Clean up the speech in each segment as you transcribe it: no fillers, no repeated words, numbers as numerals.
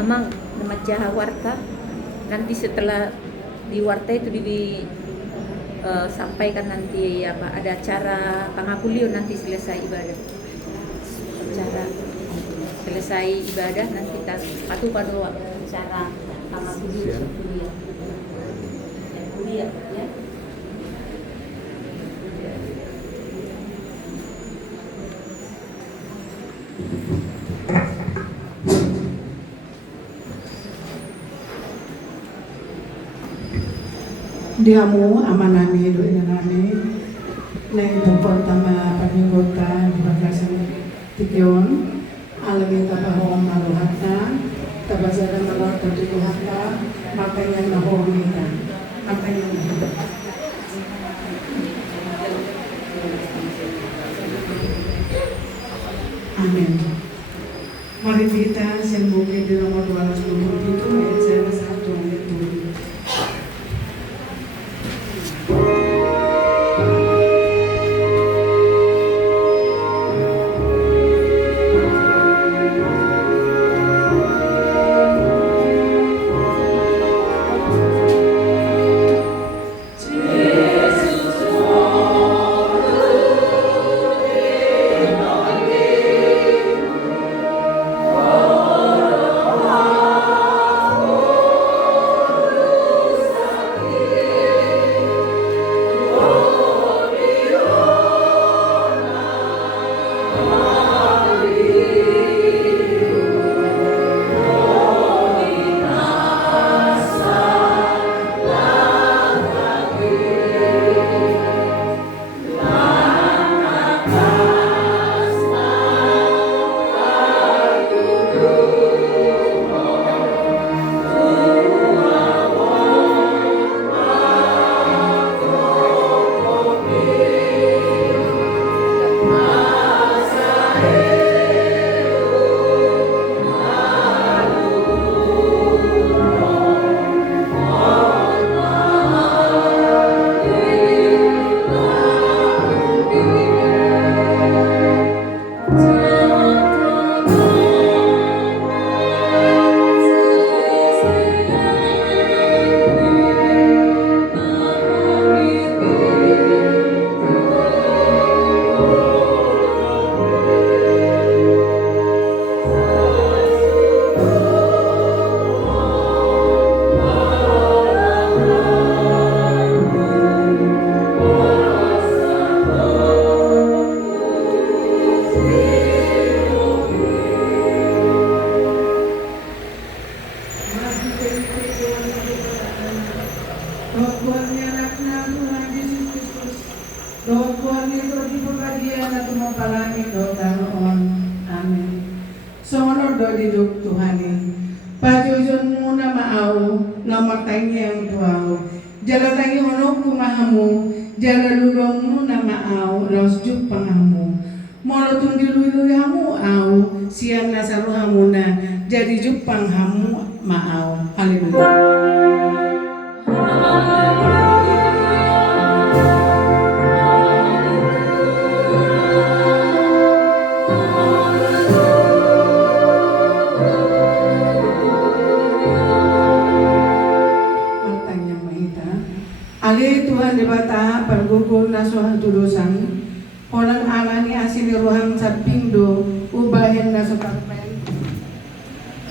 Amang Namajaha Warta, nanti setelah di Warta itu sampaikan nanti apa ada acara Pangapuliu nanti selesai ibadah. Acara selesai ibadah nanti kita patuh pada acara Pangapuliu kuliah ya. Diamu amanami do inanami na itong pertama paningota di bagasan tikyon alagi tapahong maluhata tabasaran maluhata tikuhata makanya nahomita makanya nahomita. Amin. Mari kita sembuhkan di nomor 227 ayat saya 1 ayat 2. Jadi Jepang hamu maau. Haleluya. Martanya mahita. Ali Tuhan debata pergugul nasuhan tudusan. Orang amani asili ruhang sapindo ubahin nasukapay.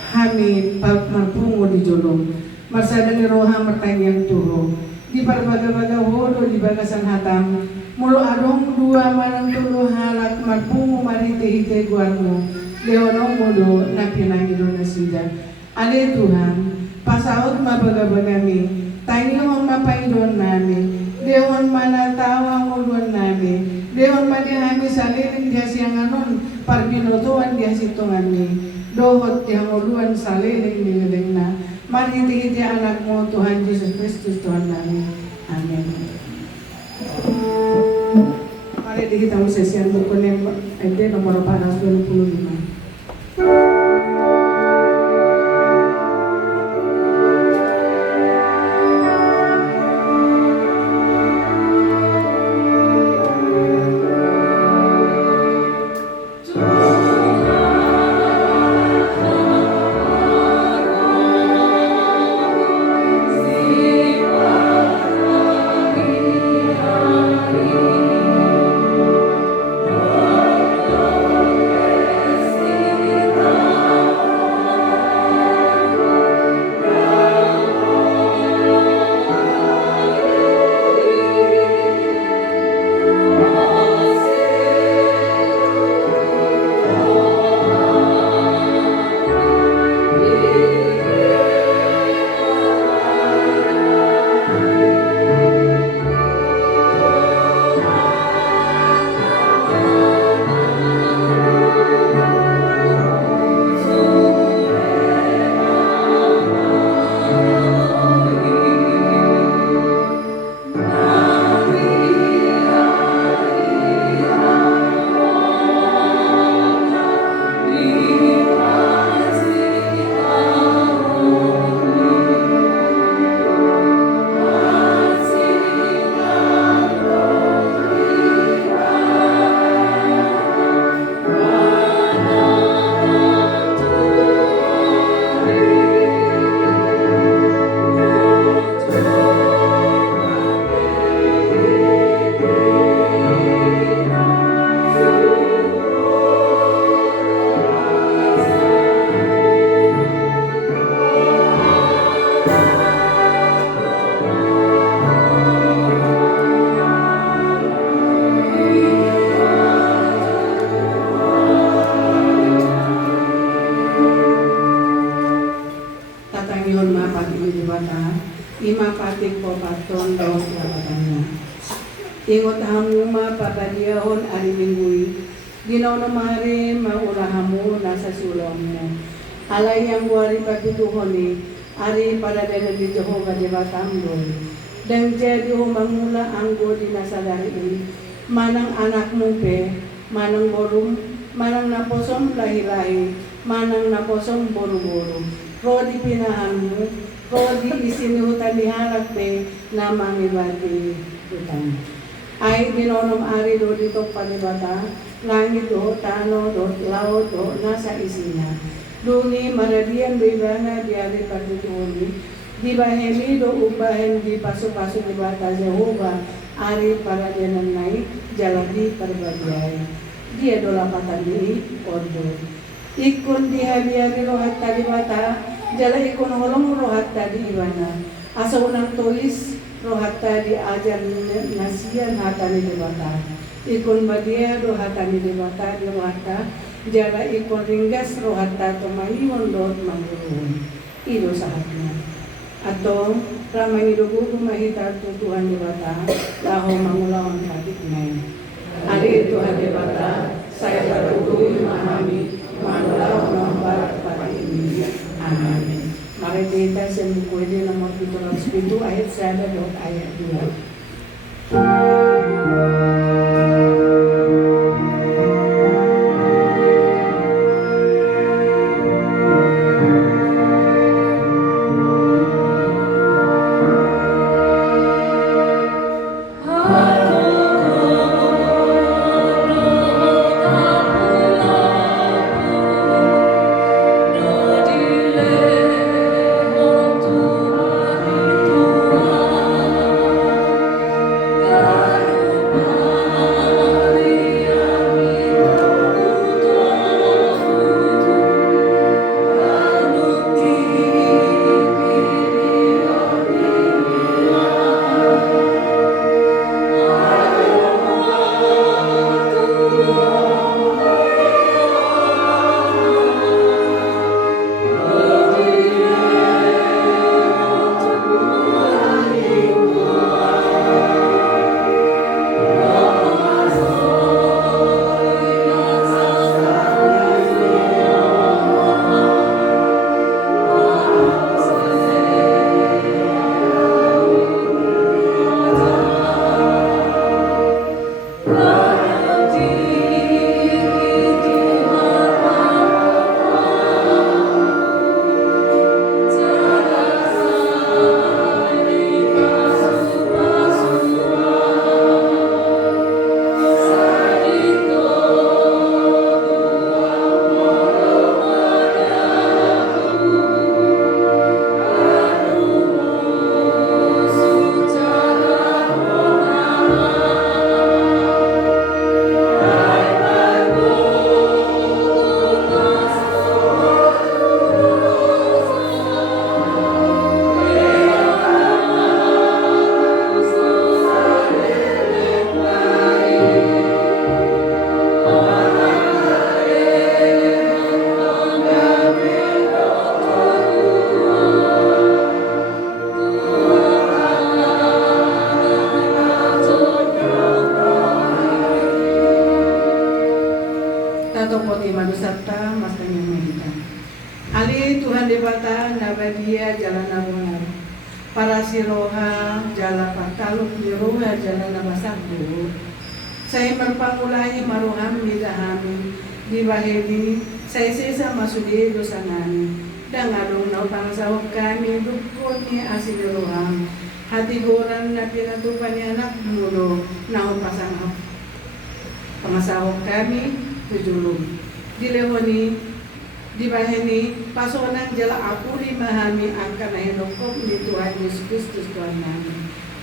Kami marpungo di jolong marsada ni roha mertanyang turo di barbaga-baga hodo di bagasan hatam mulo adong dua manang tulo halak marpungo marite-hite guarmo leonong modo na pinangido na sida ale Tuhan pasaot mabaga-bagami tangihong mapaidon nami Dewan manatawang ulwan nami Dewan madihami sa liling siang anon parbino panutuan dia situngan ni dohot yang uluan salering nilileng na mariti-hiti anak mo Tuhan Yesus Kristus Tuhan namin. Amen. Mari kita mo sesian bukunin ide nomor 425. Imapatik po paton daw sa katanya. Ingot hamuma papadiahon ari mingguy. Ginaw na mare maurahamo nasa sulong mo. Alay ang buwari patutuhon ni ari para dena di Jehovah di Batamboy. Dan jadi humangula ang godi nasa dari manang anak mong pe, manang borum, manang naposom lahi-lahi, manang naposom boru-boru. Rodi pinahan mo, rodi isinuhutan ni harap pe na mangibati utang. Ay dinonom ari do dito palibata, langit do, tano do, lao do, nasa isinya. Dungi maradian bibana diari patutuhoni, di bahemi do ubahen di pasu-pasu di bata Jehovah, ari para denanay, jaladi perbadiay. Dia do lapatan di ordo. Ikun dihabi-habi rohat tadi bata, jala ikun holong rohat tadi ibana. Asa unang tulis rohat tadi ajar nasian hatani di bata. Ikun badia rohat tadi di bata di rohata, jala ikun ringgas rohat tadi tumahiwan doot manggurun. Ido sahatnya. Atau ramai idugu kumahita Tuhan di bata, tahu mangulawang katik ngayon. Hari itu hati bata, saya berhubungi memahami Manula nomor 4 ini. Amin. Mari kita sembuh ini nomor 707 ayat 1 dan ayat 2. alok ni roha jalan namasakdo. Saya merpangulahi maruham midahami di baheni saya sesa masudi dosa nami. Dangalong na pangsahok kami dukon ni asin roham. Hati goran na pinatupan ni anak mulo na pasangap. Pangasahok kami tujulong. Dilewani di baheni pasonan jala aku limahami angka na hinokop ni Tuhan Yesus Kristus Tuhan namin.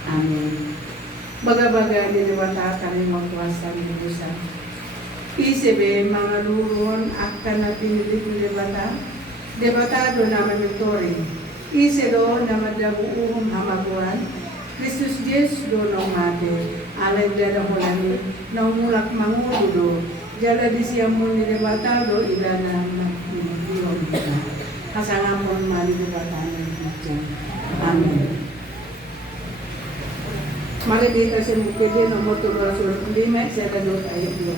Amin. Baga-baga ni Dewata kami magkuasa ni Busa. Isebe mga luron akan na pinilit ni Dewata. Dewata do naman yung tori. Ise do na madabuuhong hamaguan. Kristus Yesus do nang mate. Alay dada hulani na umulak mangulo do. Jala di siya mo ni Dewata do idana na kasangamon mali debatan. Amin. Mari kita sembuknya nomor 205 saya akan ayat 2.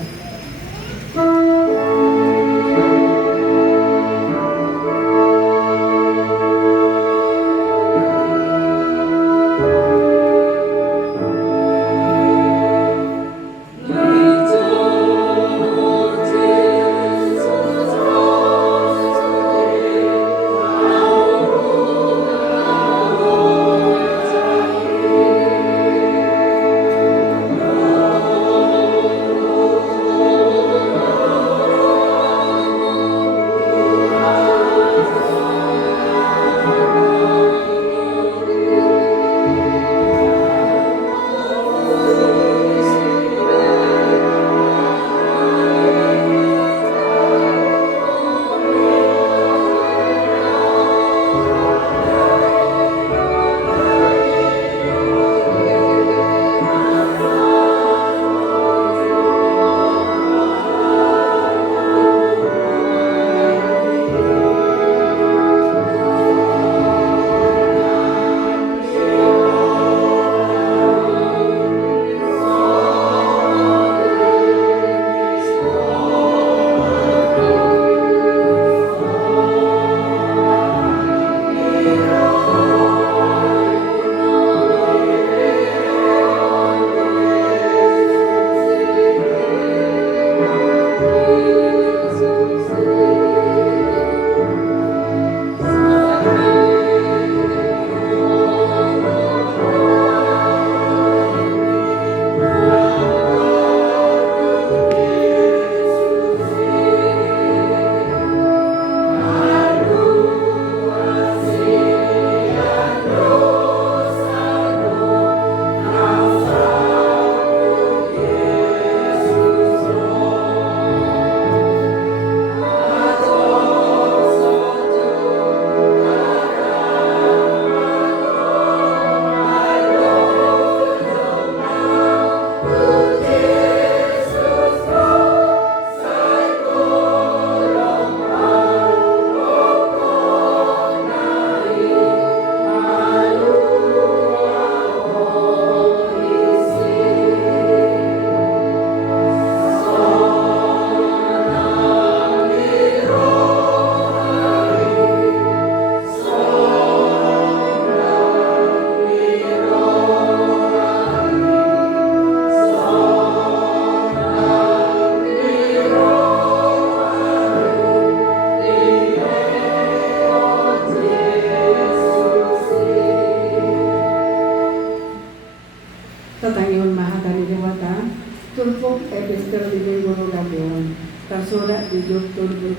Tatangihon mahakani Dewata, tulpok epistel di Bengoro Labuan, tersurat di Job 27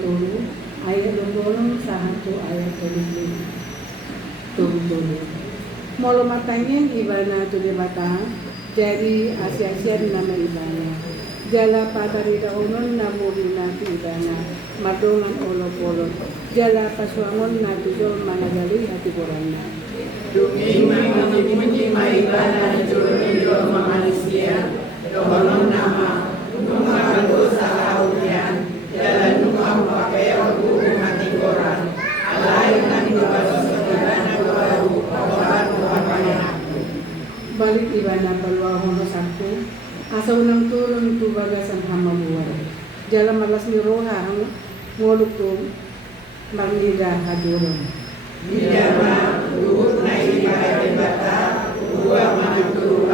ayat 20 sahantu ayat 25. Molo matanya ibana tu Dewata, jadi asia-asia nama ibana. Jala patari daunon namuri nati ibana, madongan olok-olok. Jala pasuangon nati jol managali hati borana. Dumi memuji ibana juru manusia, dohonon nama, nungan dosa audian, jalan nungan pakai aku mati koran, alai nanti baru ibana baru, kawan aku. Balik ibana peluang hono satu, asa unang turun tu bagasan hama buai. Jala malas ni roha ngoluk tu mangida hadurun. Bidama, duhut na ibadah bata, uwa mantu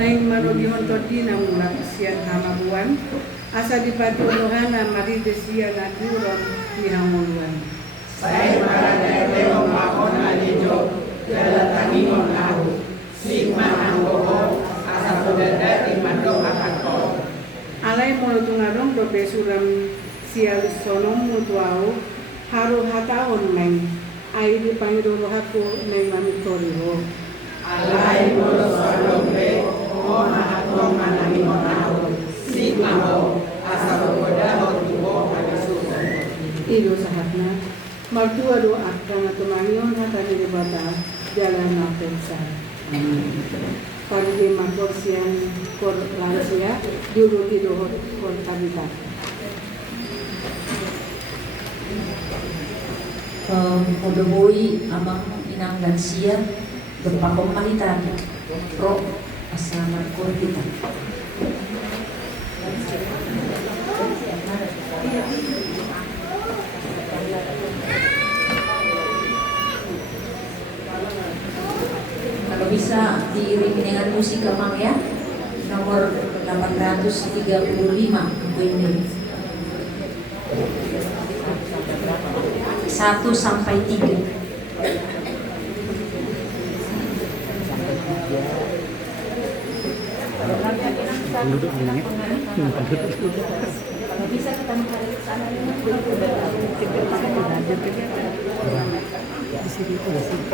naing marogihon todi na mula sian hamabuan asa dipati olohana maride sian aduron di hamuluan. Saya maradeo makona lijo jala tangingon lahu sigma anggoho asa kodadati mandong akato. Alay molo tungarong dope suram sial sonom mutuau haru hataon neng ai di pangidoro hako neng mamitoriho. Alai molo salombe ona hatong manangingon lahu sigma ho asa kodaho tuho hadisuko. Iyo sahatna martua do akang atumangion hata di bata jalan napensa. Pagi makor siang kor lansia dulu tidur kor habitat. Kodoboi amang inang lansia berpakom palitan pro asal kor kita. Kalau bisa diiringi dengan musik Amang ya, nomor 835 ini 1 sampai 3. Kalau bisa kita mencari ke sana di sini Tuhan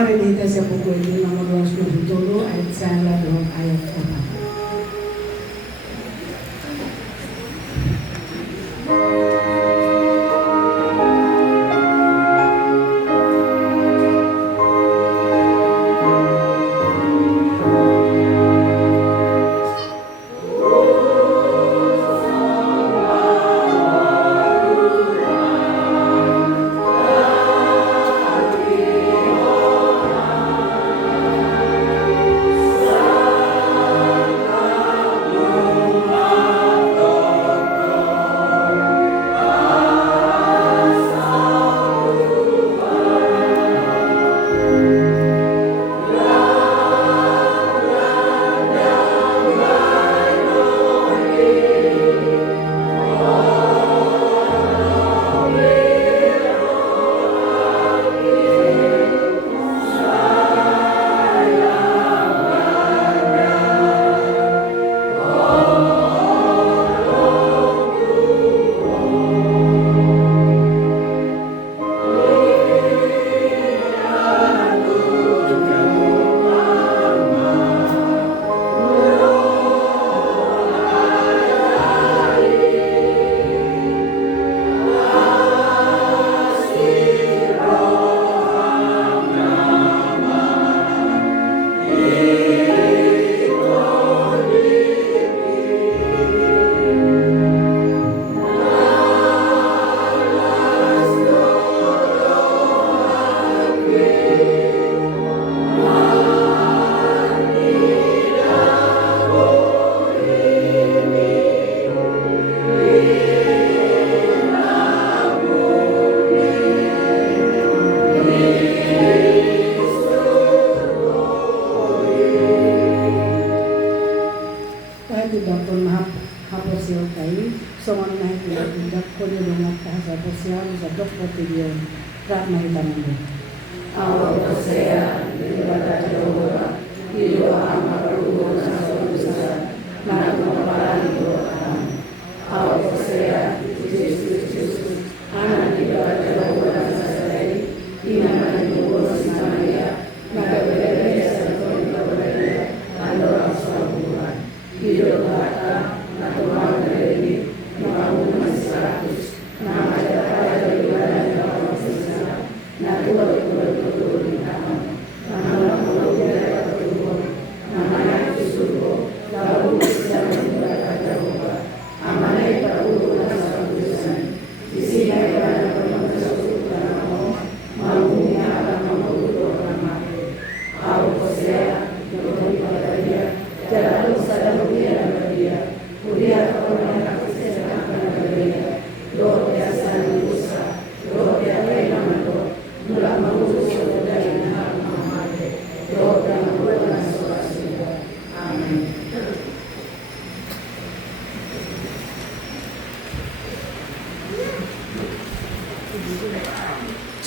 Mari kita sa buku ini nomor 227 ayat 1 dan ayat 4.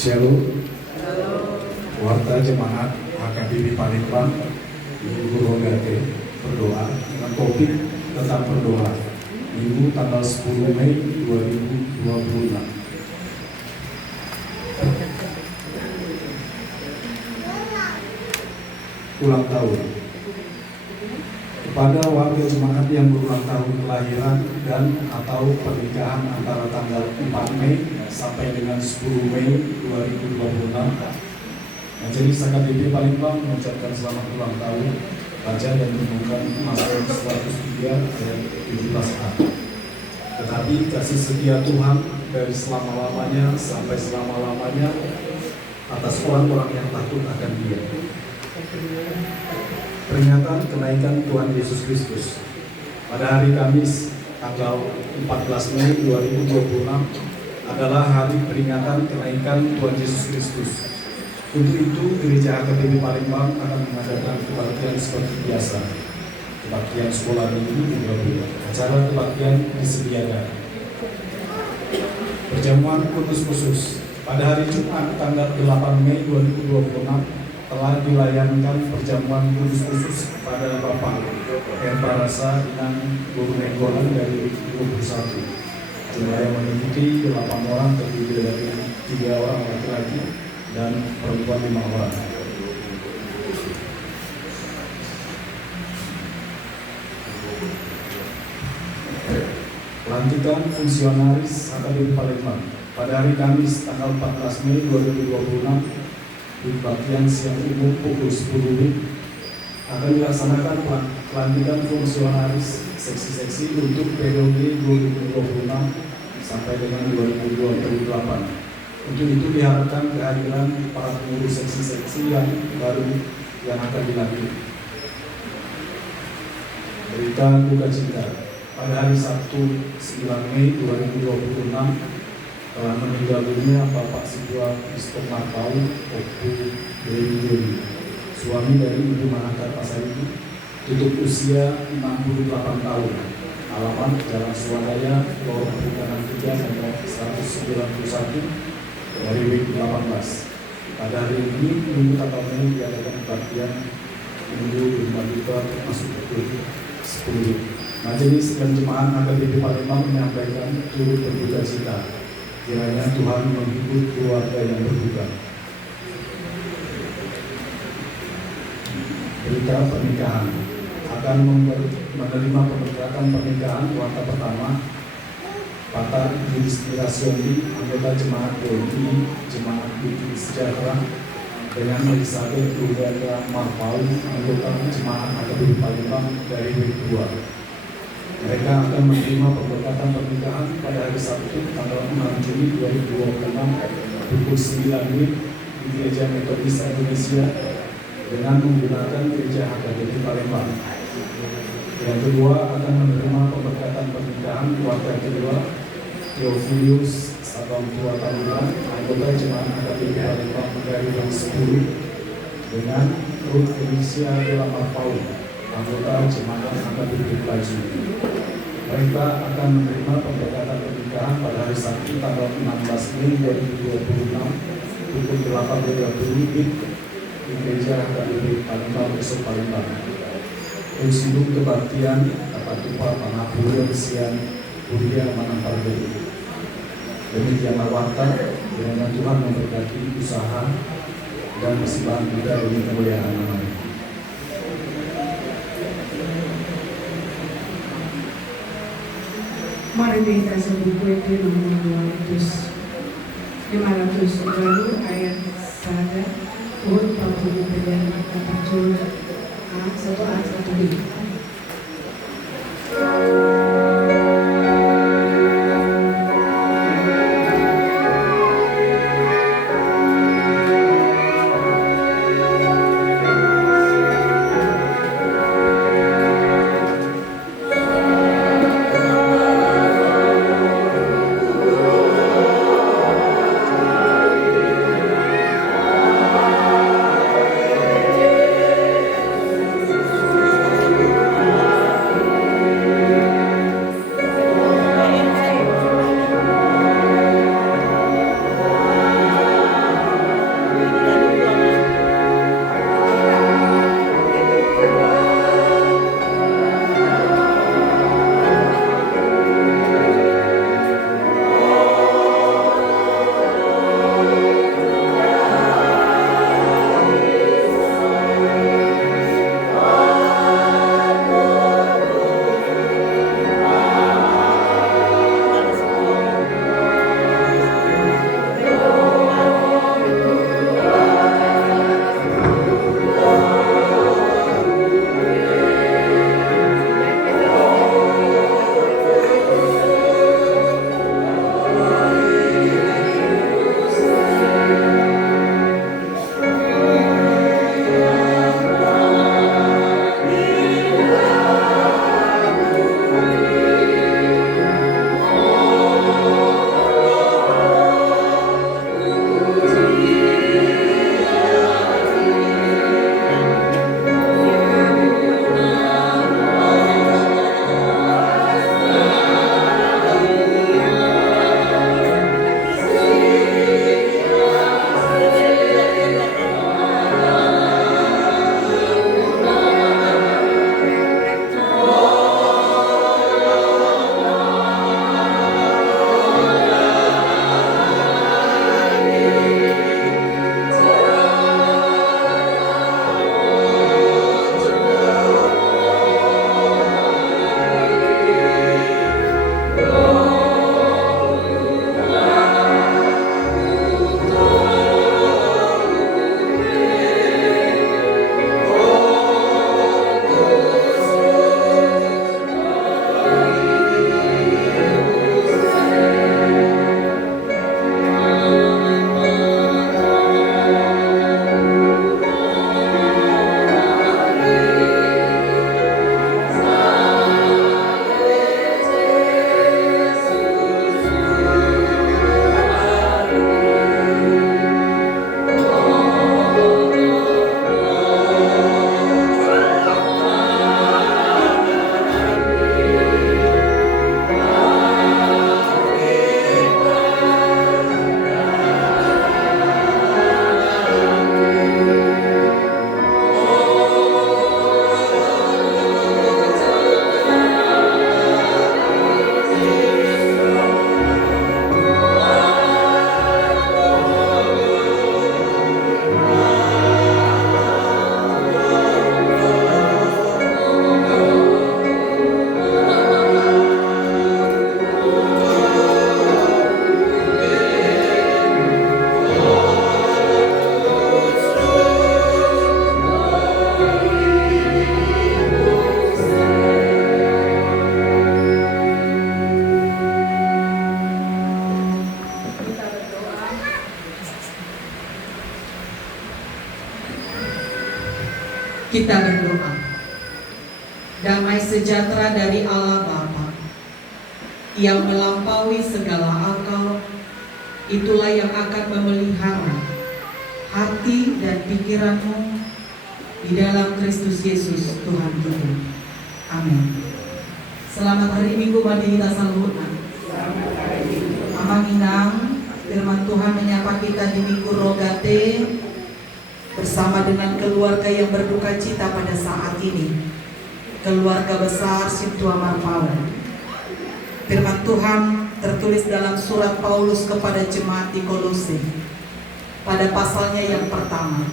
Shalom, warta jemaat HKBP Palembang, Minggu Rogate berdoa dengan topik tentang berdoa Minggu tanggal 10 Mei 2026. Ulang tahun kepada warga jemaat yang berulang tahun kelahiran dan atau pernikahan antara tanggal 4 Mei sampai dengan 10 Mei 2026. Majelis HKBP Palembang mengucapkan selamat ulang tahun, baca dan renungkan Mazmur 103 ayat 17a. Tetapi kasih setia Tuhan dari selama-lamanya sampai selama-lamanya atas orang-orang yang takut akan Dia. Peringatan kenaikan Tuhan Yesus Kristus pada hari Kamis tanggal 14 Mei 2026 adalah hari peringatan kenaikan Tuhan Yesus Kristus. Untuk itu, Gereja HKBP Palembang akan mengadakan kebaktian seperti biasa. Kebaktian sekolah minggu juga acara kebaktian disediakan. Perjamuan kudus khusus pada hari Jumat tanggal 8 Mei 2026 telah dilayankan perjamuan kudus khusus pada Bapak Herbarasa Inang Guru Nenggolan dari 21. Jumlah yang mengikuti 8 orang terdiri dari 3 orang laki-laki dan perempuan 5 orang. Pelantikan fungsionaris HKBP Palembang pada hari Kamis tanggal 14 Mei 2026 di Kebaktian Siang Umum pukul 10 akan dilaksanakan pelantikan fungsionaris seksi-seksi untuk periode 2026 sampai dengan 2028. Untuk itu diharapkan kehadiran para pengurus seksi-seksi yang baru yang akan dilantik. Berita duka cita pada hari Sabtu 9 Mei 2026 telah meninggal dunia Bapak Siswa Istok Marpau Oku Dewi Juli, suami dari Ibu Manakar Pasar itu, tutup usia 68 tahun, alamat Jalan Swadaya, Lorong Perikanan 3 nomor 191 dari WIB 18. Pada hari ini, Minggu Tanggal Mei diadakan kebaktian Minggu 5 juta masuk pukul 10. Majelis dan jemaat HKBP Palembang menyampaikan turut berduka cita. Kiranya Tuhan menghibur keluarga yang berduka. Berita pernikahan akan menerima pemberkatan pernikahan wanita pertama Pata Yudhistirasyoni, anggota jemaat DMI Jemaat Bukti Sejahtera, dengan Elizabeth Luganda Marpau, anggota jemaat HKBP Palembang dari WIB 2. Mereka akan menerima pemberkatan pernikahan pada hari Sabtu tanggal 6 Juni 2026 pukul 9 WIB di Gereja Metodis Indonesia dengan menggunakan Gereja HKBP Palembang. Yang kedua akan menerima pemberkatan pernikahan keluarga kedua Theophilus Sabamtua Taburan, anggota jemaat HKBP Palembang dari yang 10, dengan Ruth Felicia Dela Marpau, anggota jemaat HKBP Pelaju. Mereka akan menerima pemberkatan pernikahan pada hari Sabtu tanggal 16 Mei 2026 pukul 8.30 di Gereja HKBP Palembang Besok Palembang. Unsibuk kebaktian dapat tumpah pengapuran siang Budia Manampargo. Demikianlah warta, kiranya Tuhan memberkati usaha dan persembahan kita demi kemuliaan namanya. Mari kita sebut kue nomor 500 baru ayat 1 urut 40 dan 40 A 1 B. Kita berdoa. Damai sejahtera dari Allah Bapa yang melampaui segala akal, itulah yang akan memelihara hati dan pikiranmu di dalam Kristus Yesus Tuhan kita. Amin. Selamat hari Minggu bagi kita seluruhnya. Amang Inang, firman Tuhan menyapa kita di Minggu Rogate bersama dengan keluarga yang berduka cita pada saat ini. Keluarga besar Sintua Marpaul. Firman Tuhan tertulis dalam surat Paulus kepada jemaat di Kolose pada pasalnya yang pertama,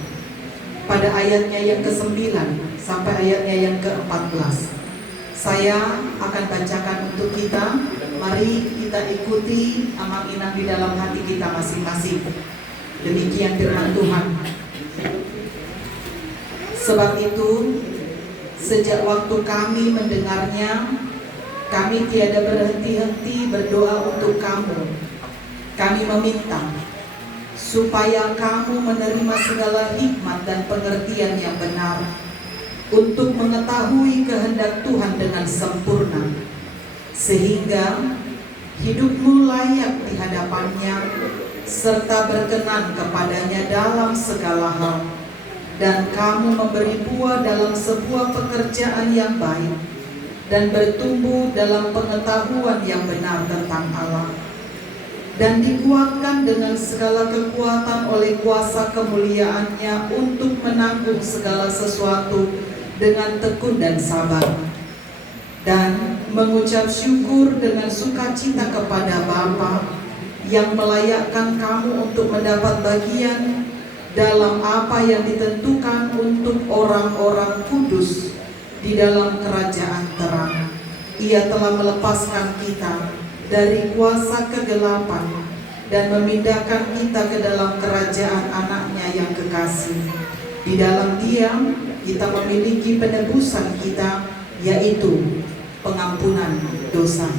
pada ayatnya yang ke-9 sampai ayatnya yang ke-14. Saya akan bacakan untuk kita. Mari kita ikuti Amang Inang di dalam hati kita masing-masing. Demikian firman Tuhan. Sebab itu, sejak waktu kami mendengarnya, kami tiada berhenti-henti berdoa untuk kamu. Kami meminta supaya kamu menerima segala hikmat dan pengertian yang benar untuk mengetahui kehendak Tuhan dengan sempurna, sehingga hidupmu layak di hadapannya serta berkenan kepadanya dalam segala hal, dan kamu memberi buah dalam sebuah pekerjaan yang baik dan bertumbuh dalam pengetahuan yang benar tentang Allah, dan dikuatkan dengan segala kekuatan oleh kuasa kemuliaannya untuk menanggung segala sesuatu dengan tekun dan sabar, dan mengucap syukur dengan sukacita kepada Bapa yang melayakkan kamu untuk mendapat bagian dalam apa yang ditentukan untuk orang-orang kudus di dalam kerajaan terang. Ia telah melepaskan kita dari kuasa kegelapan dan memindahkan kita ke dalam kerajaan anaknya yang kekasih. Di dalam Dia kita memiliki penebusan kita, yaitu pengampunan dosa.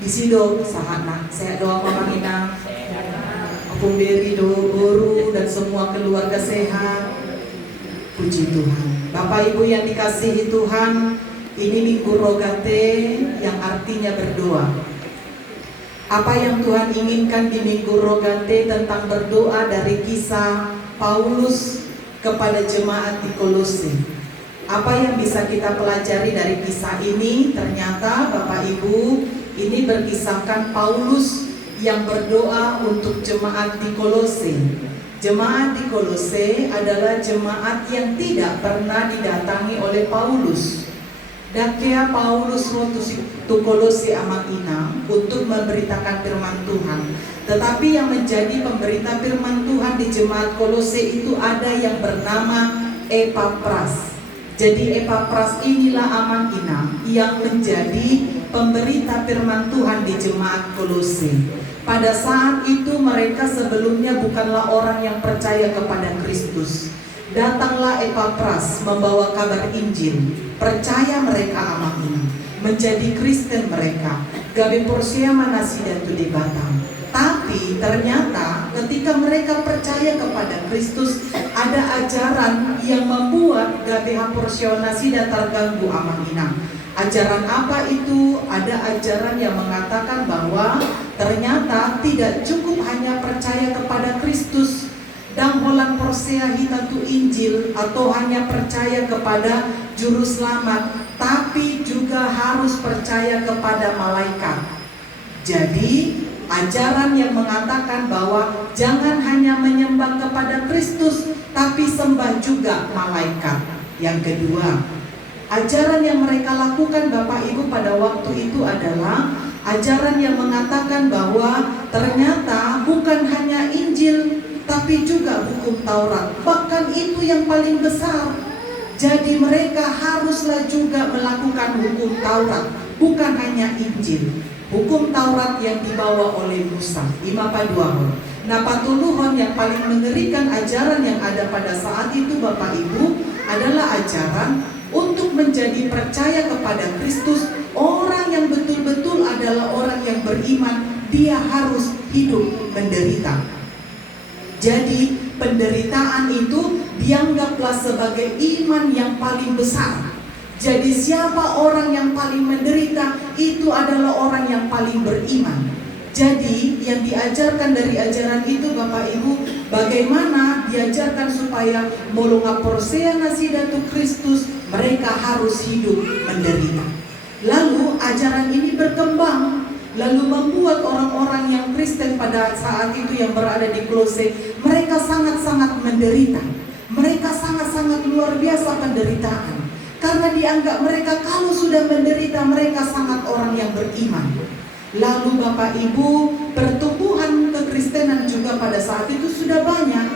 Di sido sahana saya doa Mama Inang, Opung Beri Guru dan semua keluarga sehat. Puji Tuhan. Bapak Ibu yang dikasihi Tuhan, ini Minggu Rogate yang artinya berdoa. Apa yang Tuhan inginkan di Minggu Rogate tentang berdoa dari kisah Paulus kepada jemaat di Kolose. Apa yang bisa kita pelajari dari kisah ini? Ternyata Bapak Ibu, ini berkisahkan Paulus yang berdoa untuk jemaat di Kolose. Jemaat di Kolose adalah jemaat yang tidak pernah didatangi oleh Paulus. Dakea Paulus tu Kolose Amang Inang untuk memberitakan firman Tuhan. Tetapi yang menjadi pemberita firman Tuhan di jemaat Kolose itu ada yang bernama Epapras. Jadi Epapras inilah Amang Inang yang menjadi pemberita firman Tuhan di jemaat Kolose. Pada saat itu mereka sebelumnya bukanlah orang yang percaya kepada Kristus. Datanglah Epapras membawa kabar Injil. Percaya mereka Amang Inang, menjadi Kristen mereka. Gabe porsia manasi dan tu di Batam. Tapi ternyata ketika mereka percaya kepada Kristus, ada ajaran yang membuat gabe porsionasi dan terganggu Amang Inang. Ajaran apa itu? Ada ajaran yang mengatakan bahwa ternyata tidak cukup hanya percaya kepada Kristus dan holang persea hitatu Injil atau hanya percaya kepada juru selamat, tapi juga harus percaya kepada malaikat. Jadi ajaran yang mengatakan bahwa jangan hanya menyembah kepada Kristus, tapi sembah juga malaikat. Yang kedua, ajaran yang mereka lakukan Bapak Ibu pada waktu itu adalah ajaran yang mengatakan bahwa ternyata bukan hanya Injil, tapi juga hukum Taurat. Bahkan itu yang paling besar. Jadi mereka haruslah juga melakukan hukum Taurat, bukan hanya Injil. Hukum Taurat yang dibawa oleh Musa. Ima paduahon. Nah, patuluhon yang paling mengerikan ajaran yang ada pada saat itu Bapak Ibu adalah ajaran untuk menjadi percaya kepada Kristus. Orang yang betul-betul adalah orang yang beriman, dia harus hidup menderita. Jadi penderitaan itu dianggaplah sebagai iman yang paling besar. Jadi siapa orang yang paling menderita, itu adalah orang yang paling beriman. Jadi yang diajarkan dari ajaran itu Bapak Ibu, bagaimana diajarkan supaya molonga porsea nasidatu Kristus, mereka harus hidup menderita. Lalu ajaran ini berkembang, lalu membuat orang-orang yang Kristen pada saat itu yang berada di Kolose, mereka sangat-sangat menderita. Mereka sangat-sangat luar biasa penderitaan. Karena dianggap mereka kalau sudah menderita, mereka sangat orang yang beriman. Lalu Bapak Ibu, pertumbuhan kekristenan juga pada saat itu sudah banyak.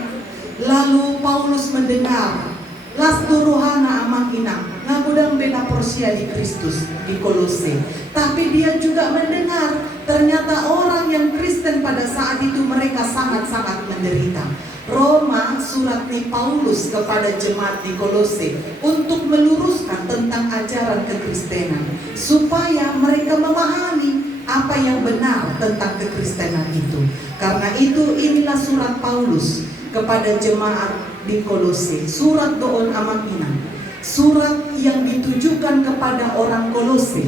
Lalu Paulus mendengar, las turuhana amang inang, ngabudang beta porsia di Kristus di Kolose. Tapi dia juga mendengar, ternyata orang yang Kristen pada saat itu mereka sangat-sangat menderita. Roma surat di Paulus kepada jemaat di Kolose untuk meluruskan tentang ajaran kekristenan, supaya mereka memahami apa yang benar tentang kekristenan itu. Karena itu inilah surat Paulus kepada jemaat di Kolose, surat doon amang inang, surat yang ditujukan kepada orang Kolose.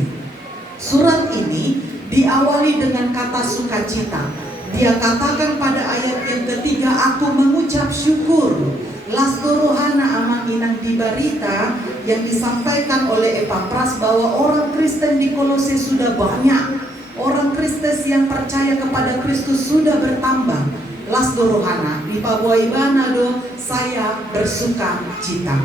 Surat ini diawali dengan kata sukacita. Dia katakan pada ayat yang ketiga, aku mengucap syukur. Las rohana amang inang di berita yang disampaikan oleh Epapras bahwa orang Kristen di Kolose sudah banyak. Orang Kristen yang percaya kepada Kristus sudah bertambah. Las rohana di Pabuaibana do saya bersuka cita.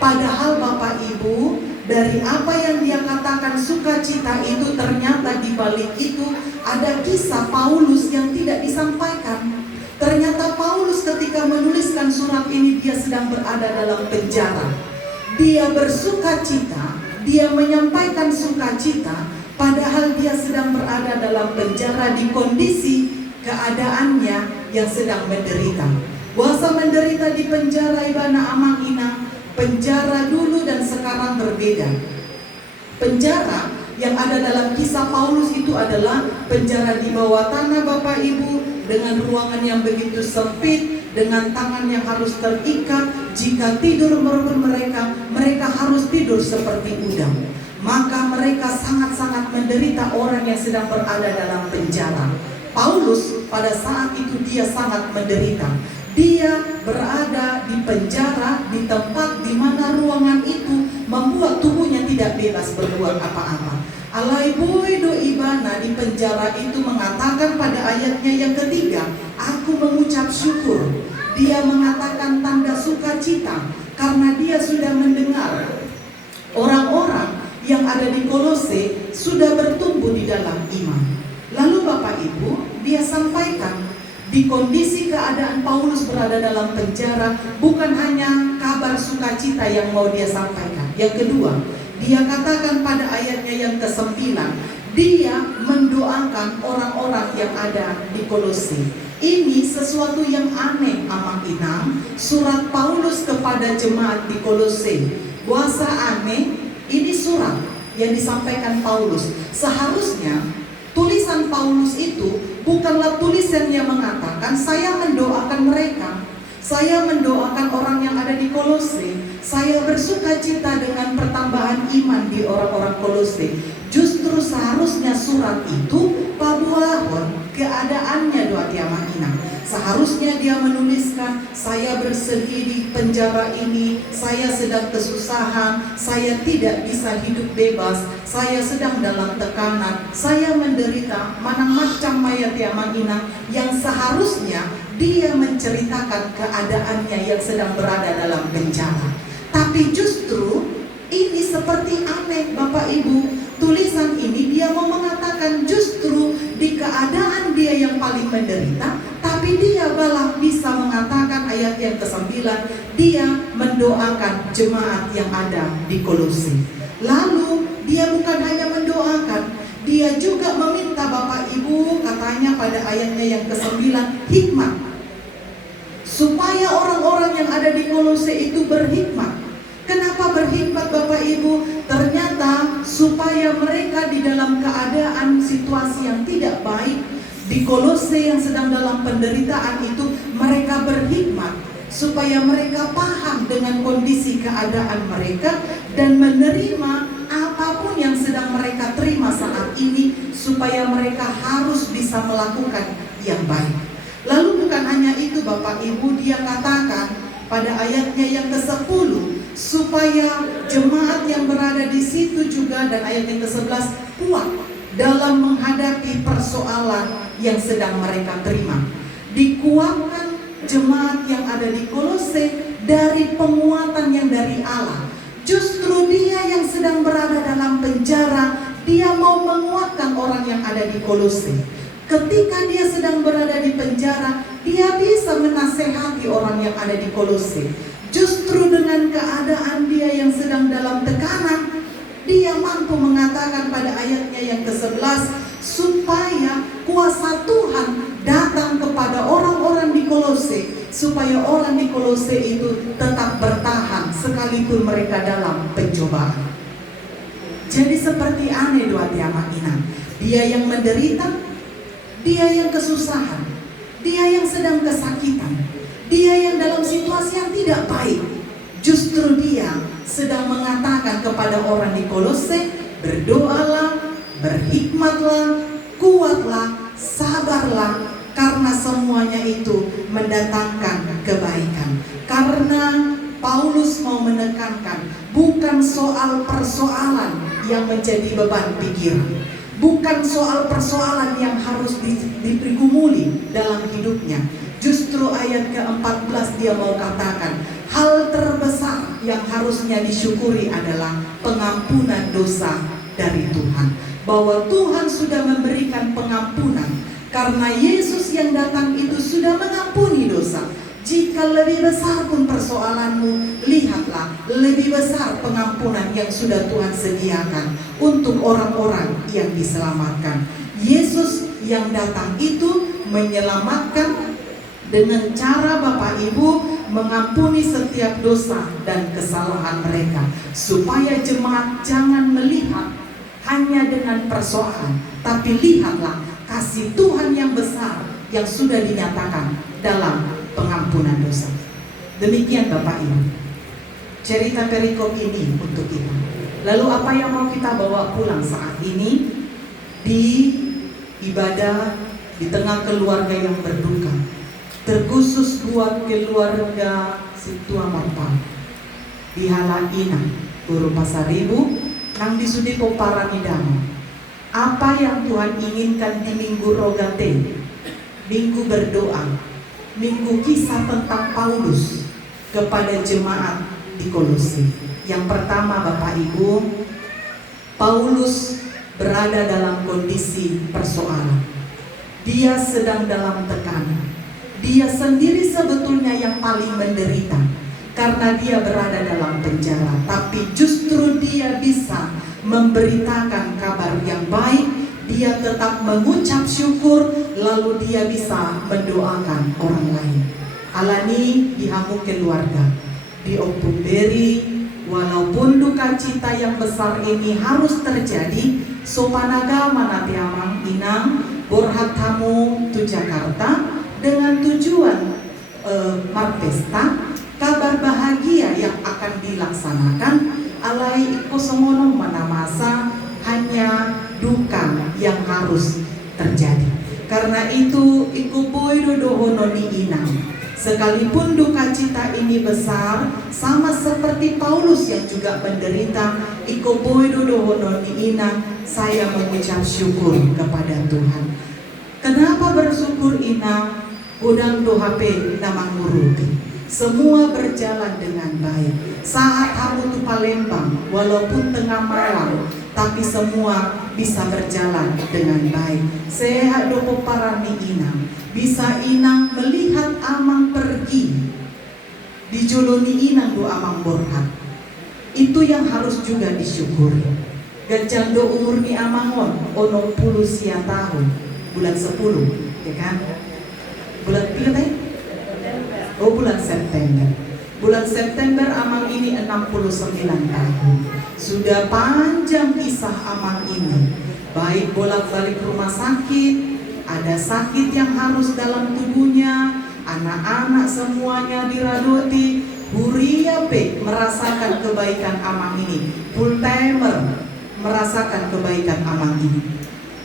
Padahal Bapak Ibu, dari apa yang dia katakan sukacita itu, ternyata di balik itu ada kisah Paulus yang tidak disampaikan. Ternyata Paulus ketika menuliskan surat ini, dia sedang berada dalam penjara. Dia bersukacita, dia menyampaikan sukacita, padahal dia sedang berada dalam penjara di kondisi keadaannya yang sedang menderita. Kuasa menderita di penjara Ibana Amang Inang, penjara dulu dan sekarang berbeda. Penjara yang ada dalam kisah Paulus itu adalah penjara di bawah tanah Bapak Ibu, dengan ruangan yang begitu sempit, dengan tangan yang harus terikat. Jika tidur mereka harus tidur seperti udang. Maka mereka sangat-sangat menderita, orang yang sedang berada dalam penjara. Paulus pada saat itu dia sangat menderita. Dia berada di penjara, di tempat di mana ruangan itu membuat tubuhnya tidak bebas berbuat apa-apa. Alai boido ibana di penjara itu mengatakan pada ayatnya yang ketiga, aku mengucap syukur. Dia mengatakan tanda sukacita karena dia sudah mendengar orang-orang yang ada di Kolose sudah bertumbuh di dalam iman. Lalu Bapak Ibu, dia sampaikan di kondisi keadaan Paulus berada dalam penjara, bukan hanya kabar sukacita yang mau dia sampaikan. Yang kedua, dia katakan pada ayatnya yang ke-9, dia mendoakan orang-orang yang ada di Kolose. Ini sesuatu yang aneh Amang Inang, surat Paulus kepada jemaat di Kolose. Kuasa aneh, ini surat yang disampaikan Paulus. Seharusnya tulisan Paulus itu bukanlah tulisan yang mengatakan saya mendoakan mereka, saya mendoakan orang yang ada di Kolose, saya bersuka cita dengan pertambahan iman di orang-orang Kolose. Justru seharusnya surat itu pabuahon keadaannya doa Amang Inang. Seharusnya dia menuliskan, saya bersedih di penjara ini, saya sedang kesusahan, saya tidak bisa hidup bebas, saya sedang dalam tekanan, saya menderita, mana macam mayat Amang Inang, yang seharusnya dia menceritakan keadaannya yang sedang berada dalam penjara. Tapi justru ini seperti aneh Bapak Ibu. Tulisan ini dia mau mengatakan justru di keadaan dia yang paling menderita, tapi dia malah bisa mengatakan ayat yang ke-9, dia mendoakan jemaat yang ada di Kolose. Lalu dia bukan hanya mendoakan, dia juga meminta Bapak Ibu, katanya pada ayatnya yang ke-9, hikmat, supaya orang-orang yang ada di Kolose itu berhikmat. Kenapa berhikmat Bapak Ibu? Ternyata supaya mereka di dalam keadaan situasi yang tidak baik di Kolose yang sedang dalam penderitaan itu, mereka berhikmat supaya mereka paham dengan kondisi keadaan mereka dan menerima apapun yang sedang mereka terima saat ini, supaya mereka harus bisa melakukan yang baik. Lalu bukan hanya itu Bapak Ibu, dia katakan pada ayatnya yang ke-10, supaya jemaat yang berada di situ juga, dan ayat yang ke-11, kuat dalam menghadapi persoalan yang sedang mereka terima. Dikuatkan jemaat yang ada di Kolose dari penguatan yang dari Allah. Justru dia yang sedang berada dalam penjara, dia mau menguatkan orang yang ada di Kolose. Ketika dia sedang berada di penjara, dia bisa menasehati orang yang ada di Kolose. Justru dengan keadaan dia yang sedang dalam tekanan, dia mampu mengatakan pada ayatnya yang ke-11, supaya kuasa Tuhan datang kepada orang-orang di Kolose, supaya orang di Kolose itu tetap bertahan sekalipun mereka dalam pencobaan. Jadi seperti aneh doa tiama inang, dia yang menderita, dia yang kesusahan, dia yang sedang kesakitan, dia yang dalam situasi yang tidak baik, justru dia sedang mengatakan kepada orang di Kolose, berdoalah, berhikmatlah, kuatlah, sabarlah, karena semuanya itu mendatangkan kebaikan. Karena Paulus mau menekankan, bukan soal persoalan yang menjadi beban pikiran, bukan soal persoalan yang harus digumuli dalam hidupnya. Justru ayat ke-14 dia mau katakan, hal terbesar yang harusnya disyukuri adalah pengampunan dosa dari Tuhan. Bahwa Tuhan sudah memberikan pengampunan, karena Yesus yang datang itu sudah mengampuni dosa. Jika lebih besar pun persoalanmu, lihatlah lebih besar pengampunan yang sudah Tuhan sediakan untuk orang-orang yang diselamatkan. Yesus yang datang itu menyelamatkan dengan cara Bapak Ibu mengampuni setiap dosa dan kesalahan mereka, supaya jemaat jangan melihat hanya dengan persoalan, tapi lihatlah kasih Tuhan yang besar yang sudah dinyatakan dalam pengampunan dosa. Demikian Bapak Ibu cerita perikop ini untuk kita. Lalu apa yang mau kita bawa pulang saat ini di ibadah di tengah keluarga yang berduka, terkhusus buat keluarga Situa Marpal di Halaina, Guru Pasaribu, nang disudi Poparanidamo. Apa yang Tuhan inginkan di Minggu Rogate, Minggu berdoa, Minggu kisah tentang Paulus kepada jemaat di Kolose. Yang pertama Bapak Ibu, Paulus berada dalam kondisi persoalan. Dia sedang dalam tekanan. Dia sendiri sebetulnya yang paling menderita karena dia berada dalam penjara. Tapi justru dia bisa memberitakan kabar yang baik. Dia tetap mengucap syukur, lalu dia bisa mendoakan orang lain. Alani dihamu keluarga di Oktumberi, walaupun duka cita yang besar ini harus terjadi, sopanaga manatiamang inang borhat tamu tu Jakarta dengan tujuan Marpesta, kabar bahagia yang akan dilaksanakan. Alai kosomono mana masa hanya duka yang harus terjadi. Karena itu ikuboy dodohono ni inang. Sekalipun duka cita ini besar, sama seperti Paulus yang juga menderita, ikuboy dodohono ni inang, saya mengucap syukur kepada Tuhan. Kenapa bersyukur inang? Udang dohape namang muruti. Semua berjalan dengan baik. Saat kamu tu Palembang, walaupun tengah malam, tapi semua bisa berjalan dengan baik. Sehat dopo parani inang. Bisa inang melihat amang pergi. Dijoloni inang do amang borhat. Itu yang harus juga disyukuri. Gajando umur ni amangon, 60 sia tahun, bulan 10, ya kan? Bulan pilih oh bulan September. Bulan September amang ini 69 tahun. Sudah panjang kisah amang ini. Baik bolak-balik rumah sakit, ada sakit yang harus dalam tubuhnya, anak-anak semuanya diradoti, Huria pe merasakan kebaikan amang ini, full timer merasakan kebaikan amang ini.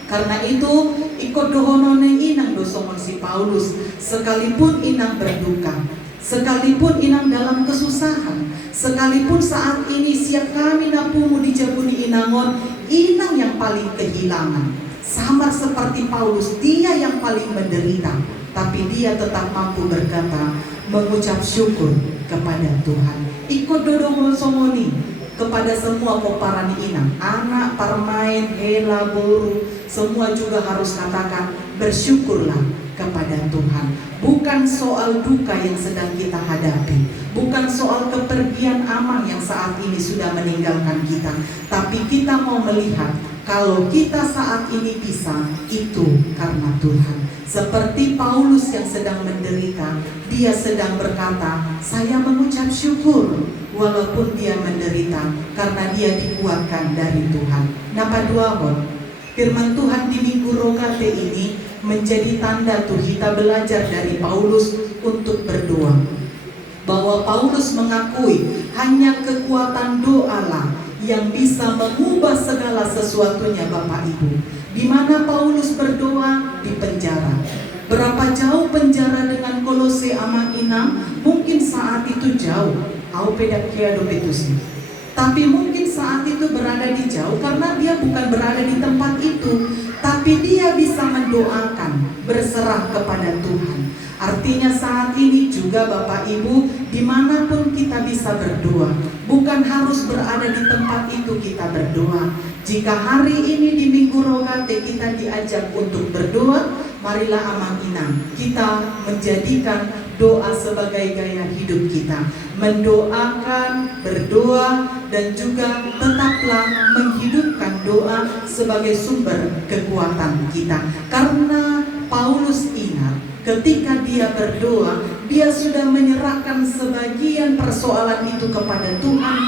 Karena itu ikut dohonone inang dosongon si Paulus, sekalipun inang berduka, sekalipun inang dalam kesusahan, sekalipun saat ini siap kami napumu dijabuni inangon, inang yang paling kehilangan. Sama seperti Paulus, dia yang paling menderita, tapi dia tetap mampu berkata, mengucap syukur kepada Tuhan. Ikut dodong somoni kepada semua poparan inang, anak, parmain, hela, boru, semua juga harus katakan bersyukurlah kepada Tuhan. Bukan soal duka yang sedang kita hadapi, bukan soal kepergian amang yang saat ini sudah meninggalkan kita, tapi kita mau melihat kalau kita saat ini bisa, itu karena Tuhan. Seperti Paulus yang sedang menderita, dia sedang berkata, saya mengucap syukur walaupun dia menderita, karena dia dikuatkan dari Tuhan. Napa duahon? Firman Tuhan di Minggu Rokate ini menjadi tanda tuh kita belajar dari Paulus untuk berdoa. Bahwa Paulus mengakui hanya kekuatan doalah yang bisa mengubah segala sesuatunya, Bapak Ibu. Di mana Paulus berdoa? Di penjara. Berapa jauh penjara dengan Kolose amang inang? Mungkin saat itu jauh. Au pedak keado betusi. Tapi mungkin saat itu berada di jauh karena dia bukan berada di tempat itu, tapi dia bisa mendoakan, berserah kepada Tuhan. Artinya saat ini juga Bapak Ibu, dimanapun kita bisa berdoa, bukan harus berada di tempat itu kita berdoa. Jika hari ini di Minggu Rokate kita diajak untuk berdoa, marilah amang inang kita menjadikan doa sebagai gaya hidup kita, mendoakan, berdoa, dan juga tetaplah menghidupkan doa sebagai sumber kekuatan kita. Karena Paulus ingat ketika dia berdoa, dia sudah menyerahkan sebagian persoalan itu kepada Tuhan.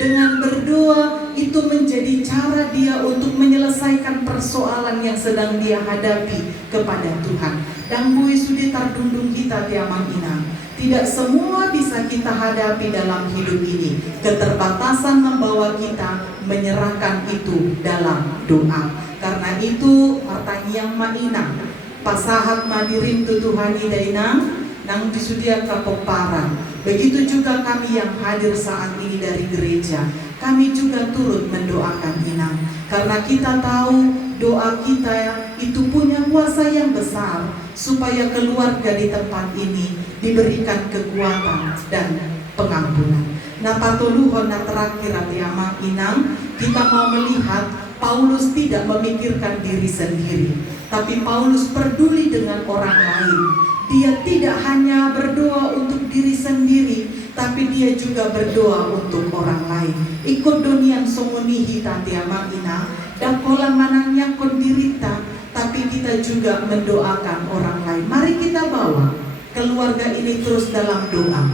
Dengan berdoa itu menjadi cara dia untuk menyelesaikan persoalan yang sedang dia hadapi kepada Tuhan. Dan bui sudi tardundung kita tiamang inang. Tidak semua bisa kita hadapi dalam hidup ini. Keterbatasan membawa kita menyerahkan itu dalam doa. Karena itu martanyang mainang, pasahat madirin tutuhani dainang, nang disudia kapoparan. Begitu juga kami yang hadir saat ini dari gereja, kami juga turut mendoakan inang. Karena kita tahu doa kita itu punya kuasa yang besar, supaya keluarga di tempat ini diberikan kekuatan dan pengampunan. Nah patuluhon na terakhir amang inang, kita mau melihat Paulus tidak memikirkan diri sendiri, tapi Paulus peduli dengan orang lain. Dia tidak hanya berdoa untuk diri sendiri, tapi dia juga berdoa untuk orang lain. Ikut donian somonihi tati amang ina, dan kolang manangnya kondirita, tapi kita juga mendoakan orang lain. Mari kita bawa keluarga ini terus dalam doa,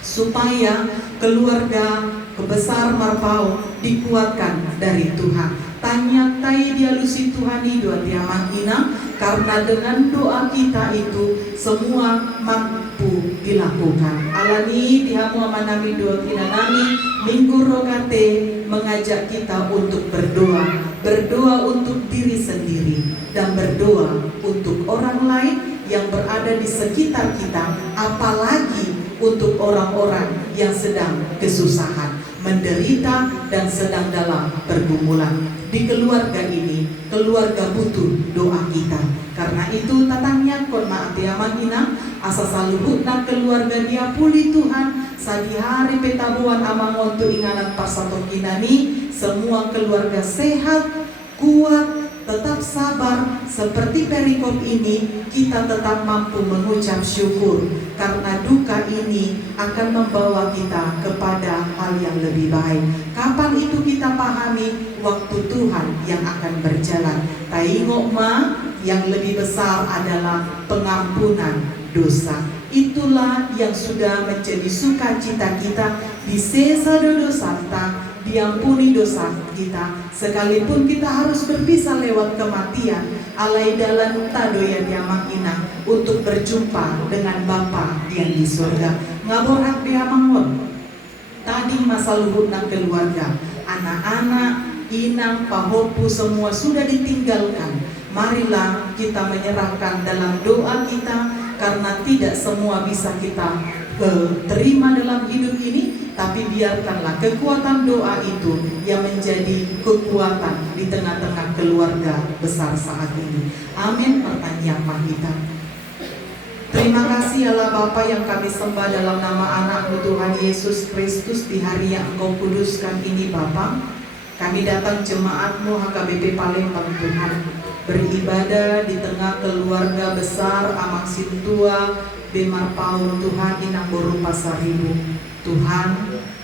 supaya keluarga kebesar Marpao dikuatkan dari Tuhan. Tanya tai dia lusi Tuhani dua tiamang ina, karena dengan doa kita itu semua mampu dilakukan. Alani dihamu amanami dua kinanami Minggu Rokate mengajak kita untuk berdoa, berdoa untuk diri sendiri dan berdoa untuk orang lain yang berada di sekitar kita, apalagi untuk orang-orang yang sedang kesusahan, menderita dan sedang dalam pergumulan. Di keluarga ini, keluarga butuh doa kita. Karena itu tatangnya kon maati aman ina, asa saluhutna keluarga dia pulih Tuhan. Sadi hari petabuan amang untuk inganan pasatok kinani, semua keluarga sehat, kuat, tetap sabar. Seperti perikop ini, kita tetap mampu mengucap syukur, karena duka ini akan membawa kita kepada hal yang lebih baik. Kapan itu kita pahami? Waktu Tuhan yang akan berjalan. Taingok ma, yang lebih besar adalah pengampunan dosa. Itulah yang sudah menjadi sukacita kita di sesa dosata, diampuni dosa kita. Sekalipun kita harus berpisah lewat kematian, alai dalan tadoya diamang inang, untuk berjumpa dengan Bapa yang di surga. Ngaborak dia mangon. Tadi masa luhur nang keluarga, anak-anak, inang, pahopu semua sudah ditinggalkan. Marilah kita menyerahkan dalam doa kita, karena tidak semua bisa kita terima dalam hidup ini, tapi biarkanlah kekuatan doa itu yang menjadi kekuatan di tengah-tengah keluarga besar saat ini. Amin. Pertanyaan kita. Terima kasih Allah Bapa yang kami sembah dalam nama anak-Mu Tuhan Yesus Kristus di hari yang Engkau kuduskan ini Bapa. Kami datang jemaat-Mu HKBP Palembang Tuhan, beribadah di tengah keluarga besar Amang Sintua, Bemar Paul Tuhan, Inang Boru Pasaribu. Tuhan,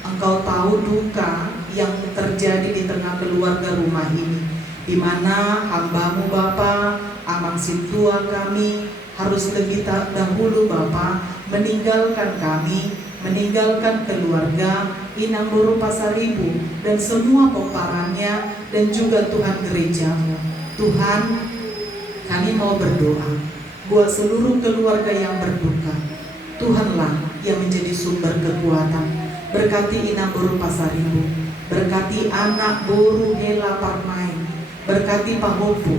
Engkau tahu duka yang terjadi di tengah keluarga rumah ini, di mana hamba-Mu Bapa, Amang Sintua kami harus lebih dahulu Bapa meninggalkan kami, meninggalkan keluarga Inang Boru Pasaribu dan semua pemparannya, dan juga Tuhan gereja-Mu. Tuhan, kami mau berdoa buat seluruh keluarga yang berduka. Tuhanlah yang menjadi sumber kekuatan. Berkati Inang Boru Pasaribu, berkati anak Boru Hela Parmain, berkati Pak Hopu.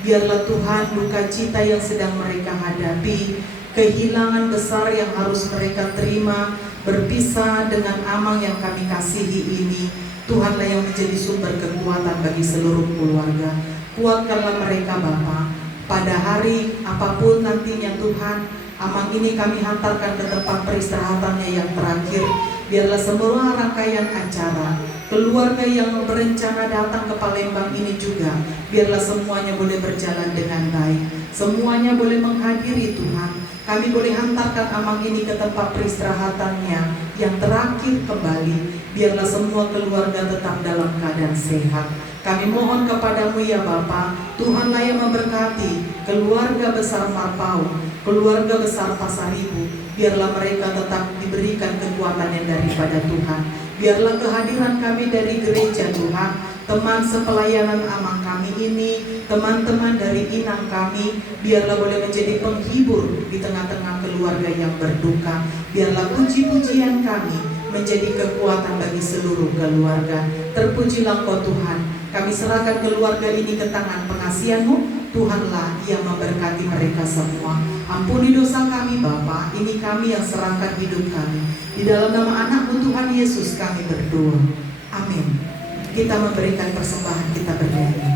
Biarlah Tuhan duka cita yang sedang mereka hadapi, kehilangan besar yang harus mereka terima, berpisah dengan Amang yang kami kasihi ini, Tuhanlah yang menjadi sumber kekuatan bagi seluruh keluarga. Kuatkanlah mereka Bapa. Pada hari apapun nantinya Tuhan, Amang ini kami hantarkan ke tempat peristirahatannya yang terakhir. Biarlah semua rangkaian acara, keluarga yang berencana datang ke Palembang ini juga, biarlah semuanya boleh berjalan dengan baik. Semuanya boleh menghadiri Tuhan. Kami boleh hantarkan Amang ini ke tempat peristirahatannya yang terakhir kembali. Biarlah semua keluarga tetap dalam keadaan sehat. Kami mohon kepadamu ya Bapa, Tuhanlah yang memberkati keluarga besar Marpau, keluarga besar Pasaribu. Biarlah mereka tetap diberikan kekuatan yang daripada Tuhan. Biarlah kehadiran kami dari gereja Tuhan, teman sepelayanan Amang kami ini, teman-teman dari inang kami, biarlah boleh menjadi penghibur di tengah-tengah keluarga yang berduka. Biarlah puji-pujian kami menjadi kekuatan bagi seluruh keluarga. Terpujilah Engkau Tuhan. Kami serahkan keluarga ini ke tangan pengasihan-Mu. Tuhanlah yang memberkati mereka semua. Ampuni dosa kami Bapa. Ini kami yang serahkan hidup kami. Di dalam nama anak-Mu Tuhan Yesus kami berdoa. Amin. Kita memberikan persembahan, kita bernyanyi.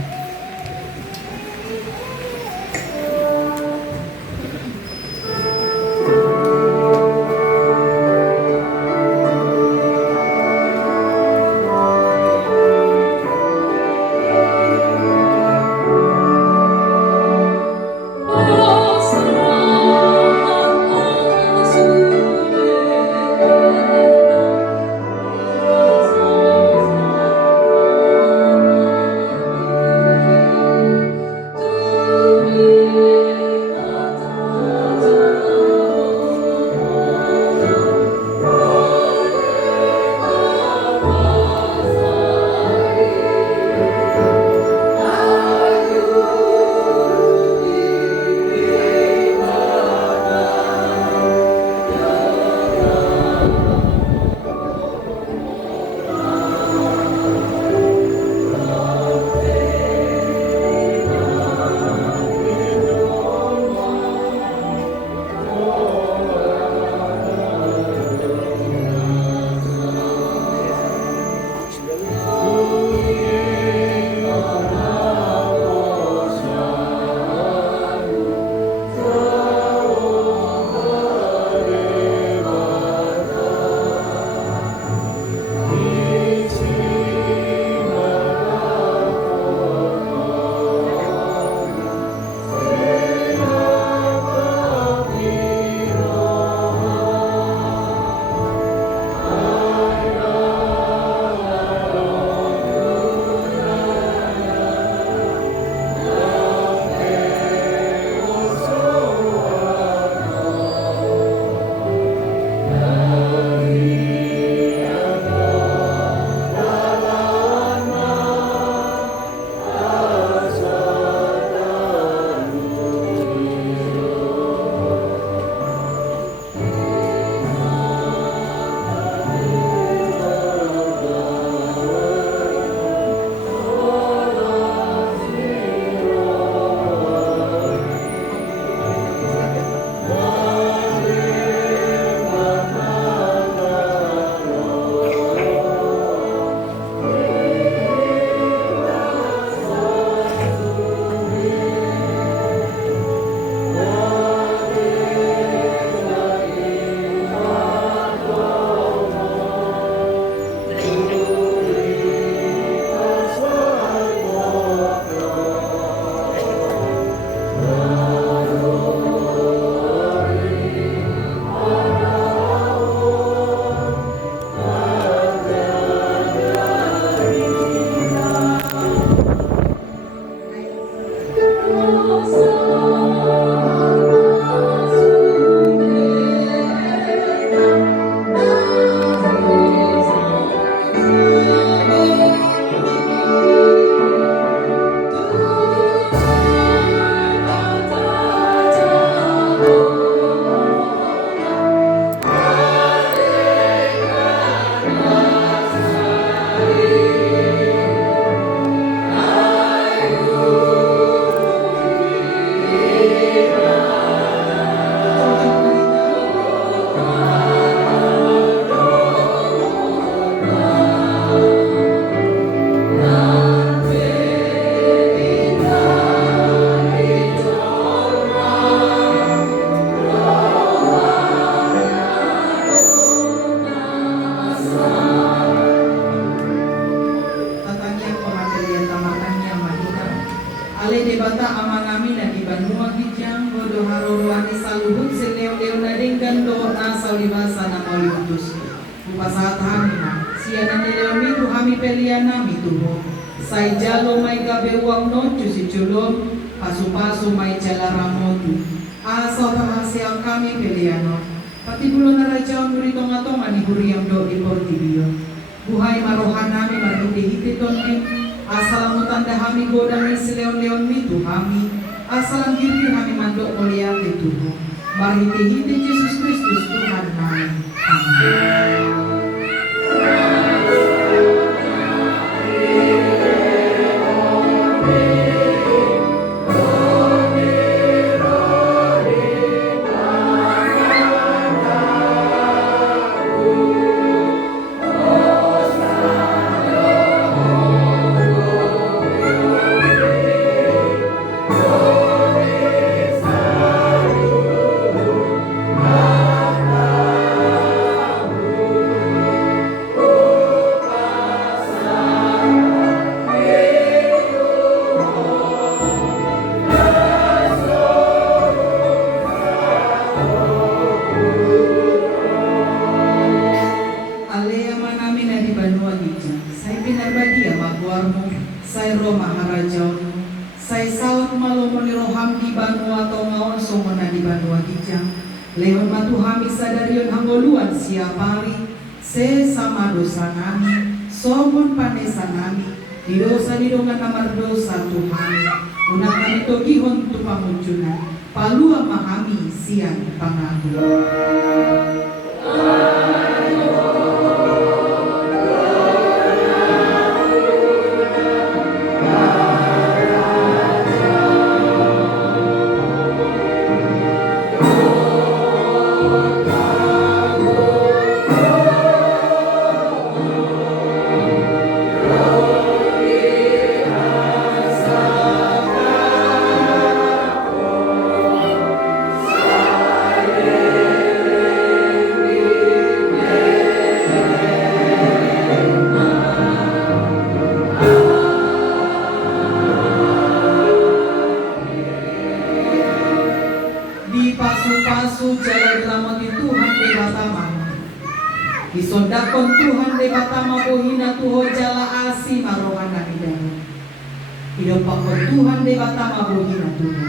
serta amanami na di Banua Gijang bodo haruruani saluhut sileo-leo na dinggan doon na saulibasa na maulibutus. Upasahat hami na, siya na nileo tu hami pelian nami tuho. Say jalo may gabi uang nocho si chulom, pasu-pasu may jalaramotu. Asaw tahasiang kami peliano. Pati bulo na raja murito nga to manihuri ang do di Portibio. Buhay marohan nami marhiti-hiti tonmi. Asal tanda kami godang isileon-leon mitu kami. Asal girgir kami mandok muliati tuho. Marhiti-hiti Yesus Kristus Tuhan nami. Amin. Leon matuhami sadarion hanggoluan siapari se sama dosa nami somon panesa nami di dosa didongan namar dosa Tuhan unak kami togihon tu pamuncunan palua mahami siang pangaku. Disodakon Tuhan debatama bohina tuho jala asi marohana idana. Idopakon Tuhan debatama bohina tuho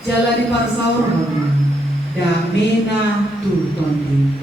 jala di parsaur hona damena tu tondi.